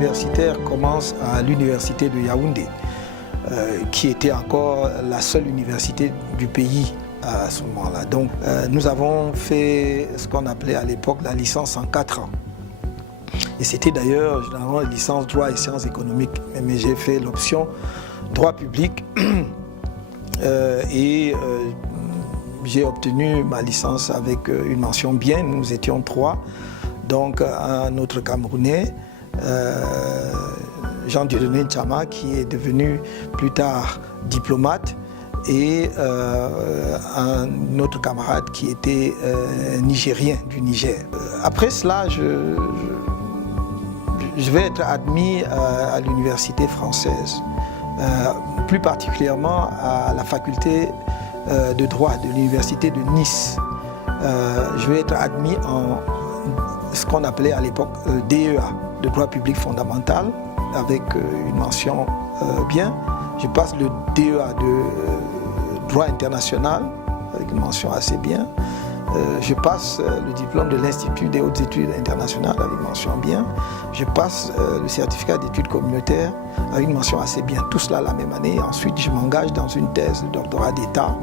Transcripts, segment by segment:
universitaire commence à l'université de Yaoundé, qui était encore la seule université du pays à ce moment-là. Donc nous avons fait ce qu'on appelait à l'époque la licence en 4 ans. Et c'était d'ailleurs généralement licence droit et sciences économiques. Mais j'ai fait l'option droit public j'ai obtenu ma licence avec une mention bien. Nous étions 3. Donc un autre Camerounais, Jean-Dieudonné Tchama, qui est devenu plus tard diplomate, et un autre camarade qui était nigérien du Niger. Après cela, je vais être admis à l'université française, plus particulièrement à la faculté de droit de l'université de Nice. Je vais être admis en ce qu'on appelait à l'époque DEA, de droit public fondamental, avec une mention bien. Je passe le DEA de droit international, avec une mention assez bien. Je passe le diplôme de l'Institut des hautes études internationales avec mention bien. Je passe le certificat d'études communautaires avec une mention assez bien. Tout cela la même année. Ensuite, je m'engage dans une thèse de doctorat d'État.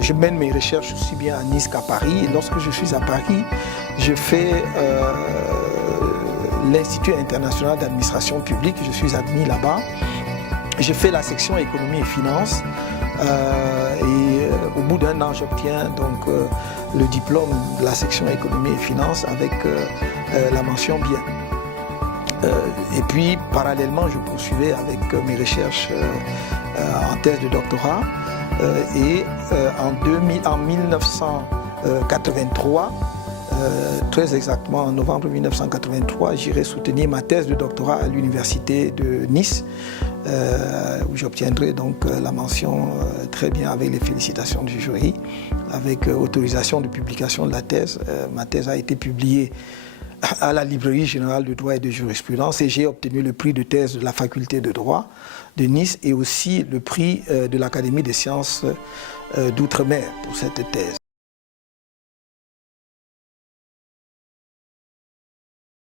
Je mène mes recherches aussi bien à Nice qu'à Paris. Et lorsque je suis à Paris, je fais l'Institut international d'administration publique. Je suis admis là-bas. Je fais la section économie et finances. Au bout d'un an, j'obtiens donc le diplôme de la section économie et finances avec la mention bien. Et puis, parallèlement, je poursuivais avec mes recherches en thèse de doctorat. En 1983, très exactement en novembre 1983, j'irai soutenir ma thèse de doctorat à l'université de Nice, où j'obtiendrai donc la mention très bien avec les félicitations du jury, avec autorisation de publication de la thèse. Ma thèse a été publiée à la Librairie générale de droit et de jurisprudence et j'ai obtenu le prix de thèse de la faculté de droit de Nice et aussi le prix de l'Académie des sciences d'outre-mer pour cette thèse.